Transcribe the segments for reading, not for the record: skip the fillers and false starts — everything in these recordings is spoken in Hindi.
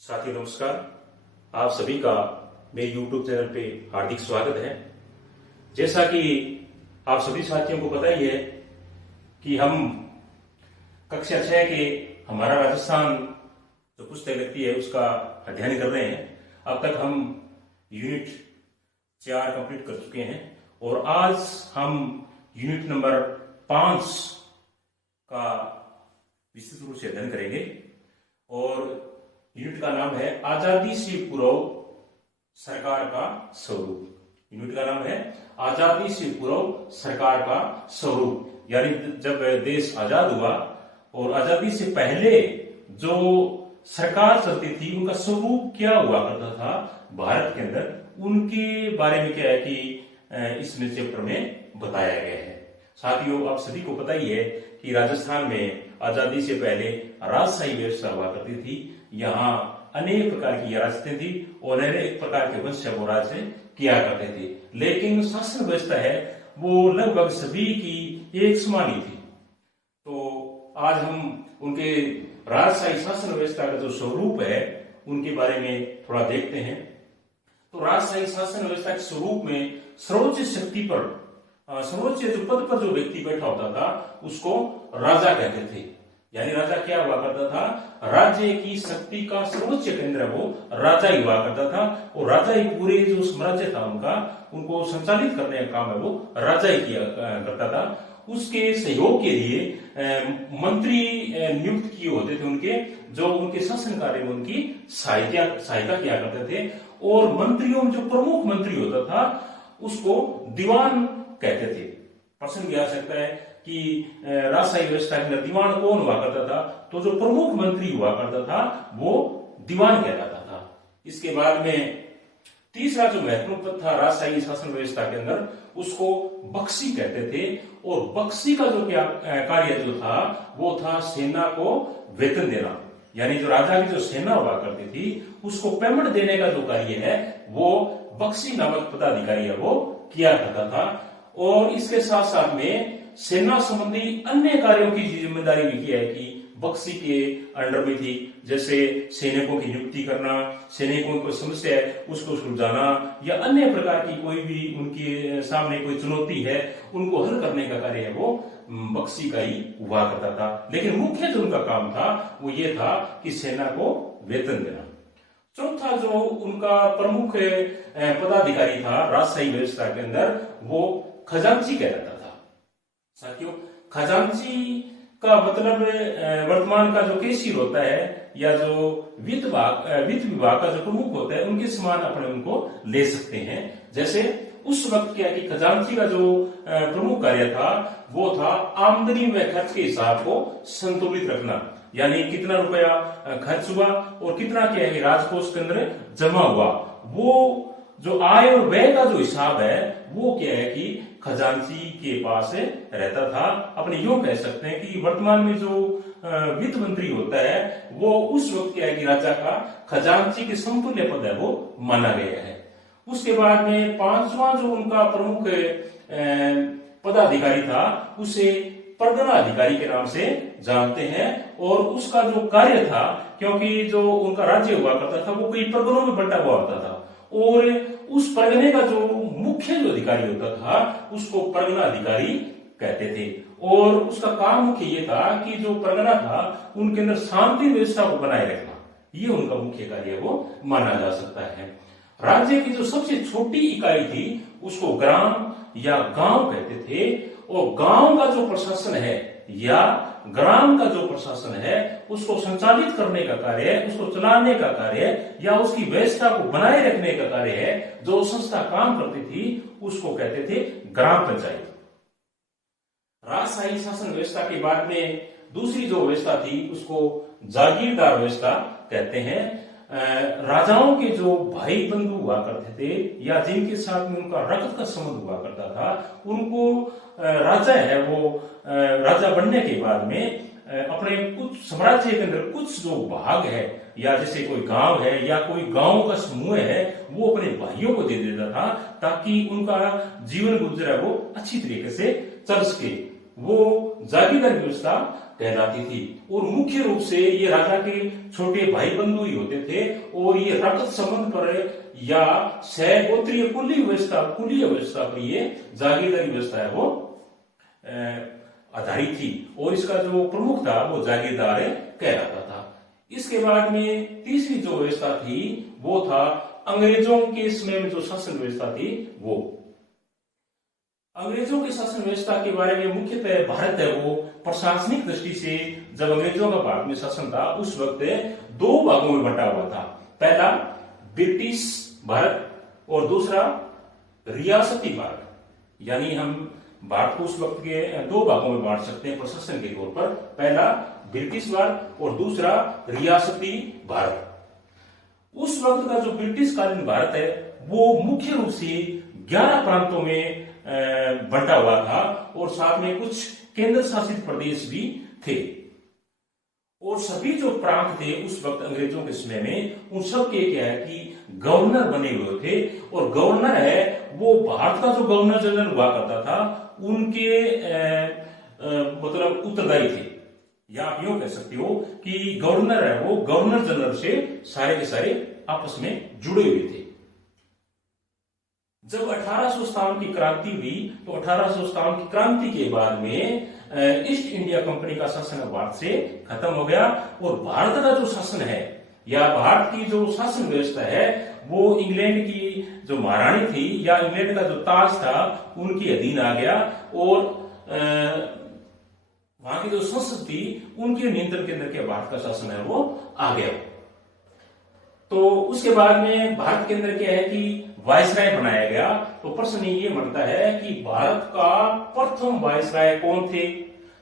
साथियों नमस्कार। आप सभी का मेरे YouTube चैनल पे हार्दिक स्वागत है। जैसा कि आप सभी साथियों को पता ही है कि हम कक्षा 6 के हमारा राजस्थान जो पुस्तक लगती है उसका अध्ययन कर रहे हैं। अब तक हम यूनिट 4 कंप्लीट कर चुके हैं और आज हम यूनिट नंबर 5 का विस्तृत रूप से अध्ययन करेंगे और यूनिट का नाम है आजादी से पूर्व सरकार का स्वरूप। यूनिट का नाम है आजादी से पूर्व सरकार का स्वरूप, यानी जब देश आजाद हुआ और आजादी से पहले जो सरकार चलती थी उनका स्वरूप क्या हुआ करता था भारत के अंदर, उनके बारे में क्या है कि इस चैप्टर में बताया गया है। साथियों आप सभी को पता ही है कि राजस्थान में आजादी से पहले राजशाही व्यवस्था हुआ करती थी। यहाँ अनेक प्रकार की रियासतें थी और अनेक प्रकार के वंश वो राज्य किया करते थे, लेकिन शासन व्यवस्था है वो लगभग सभी की एक समान ही थी। तो आज हम उनके राजशाही शासन व्यवस्था का जो स्वरूप है उनके बारे में थोड़ा देखते हैं। तो राजशाही शासन व्यवस्था के स्वरूप में सर्वोच्च शक्ति पर सर्वोच्च जो पद पर जो व्यक्ति बैठा होता था उसको राजा कहते थे। यानी राजा क्या हुआ करता था, राज्य की शक्ति का सर्वोच्च केंद्र वो राजा ही हुआ करता था और राजा ही पूरे जो साम्राज्य था उनको संचालित करने का काम है वो राजा ही किया करता था। उसके सहयोग के लिए मंत्री नियुक्त किए होते थे उनके, जो उनके शासन कार्य में उनकी सहायता किया करते थे। और मंत्रियों में जो प्रमुख मंत्री होता था उसको दीवान कहते थे। प्रश्न भी आ सकता है कि राजशाही व्यवस्था के अंदर दीवान कौन हुआ करता था, तो जो प्रमुख मंत्री हुआ करता था वो दीवान कहलाता था। इसके बाद में तीसरा जो महत्वपूर्ण पद था राजशाही शासन व्यवस्था के अंदर उसको बख्शी कहते थे। और बख्शी का जो क्या कार्य जो था वो था सेना को वेतन देना, यानी जो राजा की जो सेना हुआ करती थी उसको पेमेंट देने का जो कार्य है वो बख्शी नामक पदाधिकारी है वो किया करता था। और इसके साथ साथ में सेना संबंधी अन्य कार्यों की जिम्मेदारी भी किया है कि बख्शी के अंडर में थी, जैसे सैनिकों की नियुक्ति करना, सैनिकों को समस्या है उसको सुलझाना, या अन्य प्रकार की कोई भी उनके सामने कोई चुनौती है उनको हल करने का कार्य है वो बख्शी का ही हुआ करता था। लेकिन मुख्य जो उनका काम था वो ये था कि सेना को वेतन देना। चौथा जो उनका प्रमुख पदाधिकारी था राजशाही व्यवस्था के अंदर वो खजांची कहलाता था। साथियों खजांची का मतलब वर्तमान का जो कैशियर होता है या जो वित्त विभाग का जो प्रमुख होता है उनके समान अपने उनको ले सकते हैं। जैसे उस वक्त क्या कि खजांची का जो प्रमुख कार्य था वो था आमदनी व खर्च के हिसाब को संतुलित रखना, यानी कितना रुपया खर्च हुआ और कितना क्या है राजकोष के अंदर जमा हुआ, वो जो आय और व्यय का जो हिसाब है वो क्या है कि खजांची के पास रहता था। अपने यूं कह सकते हैं कि वर्तमान में जो वित्त मंत्री होता है वो उस वक्त क्या है कि राजा का खजांची के समतुल्य पद है वो माना गया है। उसके बाद में पांचवा जो उनका प्रमुख पदाधिकारी था उसे परगना अधिकारी के नाम से जानते हैं। और उसका जो कार्य था, क्योंकि जो उनका राज्य हुआ करता था वो कई परगनों में बंटा हुआ होता था और उस परगने का जो मुख्य जो अधिकारी होता था उसको परगना अधिकारी कहते थे। और उसका काम मुख्य ये था कि जो परगना था उनके अंदर शांति व्यवस्था को बनाए रखना, ये उनका मुख्य कार्य वो माना जा सकता है। राज्य की जो सबसे छोटी इकाई थी उसको ग्राम या गांव कहते थे। और गांव का जो प्रशासन है या ग्राम का जो प्रशासन है उसको संचालित करने का कार्य है, उसको चलाने का कार्य है या उसकी व्यवस्था को बनाए रखने का कार्य है, जो संस्था काम करती थी उसको कहते थे ग्राम पंचायत। राजशाही शासन व्यवस्था के बाद में दूसरी जो व्यवस्था थी उसको जागीरदार व्यवस्था कहते हैं। राजाओं के जो भाई बंधु हुआ करते थे या जिनके साथ में उनका रक्त का संबंध हुआ करता था उनको राजा है वो राजा बनने के बाद में अपने कुछ साम्राज्य के अंदर कुछ जो भाग है या जैसे कोई गांव है या कोई गांव का समूह है वो अपने भाइयों को दे देता था ताकि उनका जीवन गुजर है वो अच्छी तरीके से चल सके। वो जागीरदारी व्यवस्था कहलाती थी। और मुख्य रूप से ये राजा के छोटे भाई बंधु ही होते थे और ये रक्त संबंध पर या सहगोत्रीय कुलीय व्यवस्था पर ये जागीरदारी व्यवस्था है वो आधारित थी और इसका जो प्रमुख था वो जागीरदार कहलाता था। इसके बाद में तीसरी जो व्यवस्था थी वो था अंग्रेजों के समय में जो शासन व्यवस्था थी वो। अंग्रेजों की शासन व्यवस्था के बारे में मुख्यतः भारत है वो प्रशासनिक दृष्टि से जब अंग्रेजों का भारत में शासन था उस वक्त दो भागों में बंटा हुआ था। पहला ब्रिटिश भारत और दूसरा रियासती भारत। यानी हम भारत को उस वक्त के दो भागों में बांट सकते हैं प्रशासन के तौर पर, पहला ब्रिटिश भारत और दूसरा रियासती भारत। उस वक्त का जो ब्रिटिश कालीन भारत है वो मुख्य रूप से 11 प्रांतों में बंटा हुआ था और साथ में कुछ केंद्र शासित प्रदेश भी थे। और सभी जो प्रांत थे उस वक्त अंग्रेजों के समय में उन सब के क्या है कि गवर्नर बने हुए थे और गवर्नर है वो भारत का जो गवर्नर जनरल हुआ करता था उनके मतलब उत्तरदायी थे। या आप यूं कह सकते हो कि गवर्नर है वो गवर्नर जनरल से सारे के सारे आपस में जुड़े हुए थे। जब 1857 की क्रांति हुई तो 1857 की क्रांति के बाद में ईस्ट इंडिया कंपनी का शासन भारत से खत्म हो गया और भारत का जो शासन है या भारत की जो शासन व्यवस्था है वो इंग्लैंड की जो महारानी थी या इंग्लैंड का जो ताज था उनके अधीन आ गया और वहां की जो संसद थी उनके नियंत्रण के अंदर के भारत का शासन है वो आ गया। तो उसके बाद में भारत के अंदर क्या है कि वायसराय बनाया गया। तो प्रश्न ये बनता है कि भारत का प्रथम वायसराय कौन थे?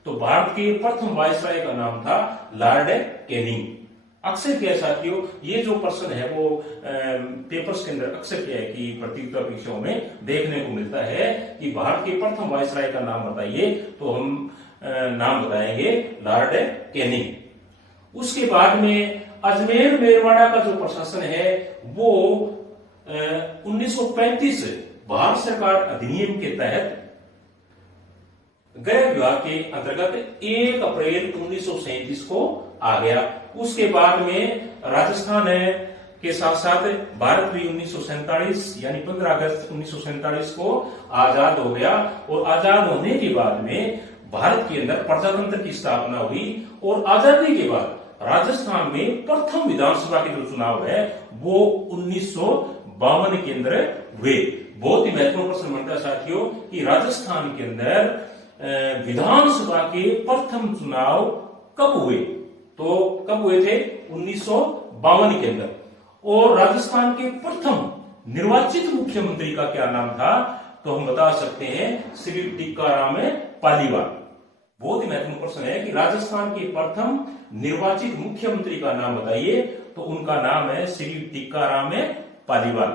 तो भारत के प्रथम वायसराय का नाम था लॉर्ड कैनिंग। अक्सर क्या साथियों ये जो प्रश्न है वो पेपर्स के अंदर अक्सर क्या है कि प्रतियोगिता परीक्षाओं में देखने को मिलता है कि भारत के प्रथम वायसराय का नाम बताइए, तो हम नाम बताएंगे लॉर्ड कैनिंग। उसके बाद में अजमेर मेरवाड़ा का जो प्रशासन है वो 1935 भारत सरकार अधिनियम के तहत गृह विभाग के अंतर्गत 1 अप्रैल 1937 को आ गया। उसके बाद में राजस्थान के साथ साथ भारत भी 1947 यानी 15 अगस्त 1947 को आजाद हो गया और आजाद होने के बाद में भारत के अंदर प्रजातंत्र की स्थापना हुई और आजादी के बाद राजस्थान में प्रथम विधानसभा के जो चुनाव है वो 1952 के अंदर हुए। बहुत ही महत्वपूर्ण प्रश्न बनता है साथियों कि राजस्थान के अंदर विधानसभा के प्रथम चुनाव कब हुए? तो कब हुए थे? 1952 के अंदर। और राजस्थान के प्रथम निर्वाचित मुख्यमंत्री का क्या नाम था? तो हम बता सकते हैं श्री टीकाराम पालीवाल। बहुत ही महत्वपूर्ण प्रश्न है कि राजस्थान के प्रथम निर्वाचित मुख्यमंत्री का नाम बताइए, तो उनका नाम है श्री टीकाराम पालीवाल।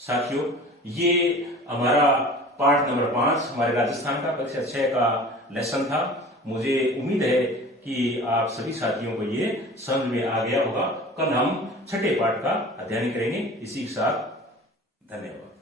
साथियों ये हमारा पाठ नंबर 5 हमारे राजस्थान का कक्षा 6 का लेसन था। मुझे उम्मीद है कि आप सभी साथियों को ये समझ में आ गया होगा। कल हम छठे पाठ का अध्ययन करेंगे। इसी के साथ धन्यवाद।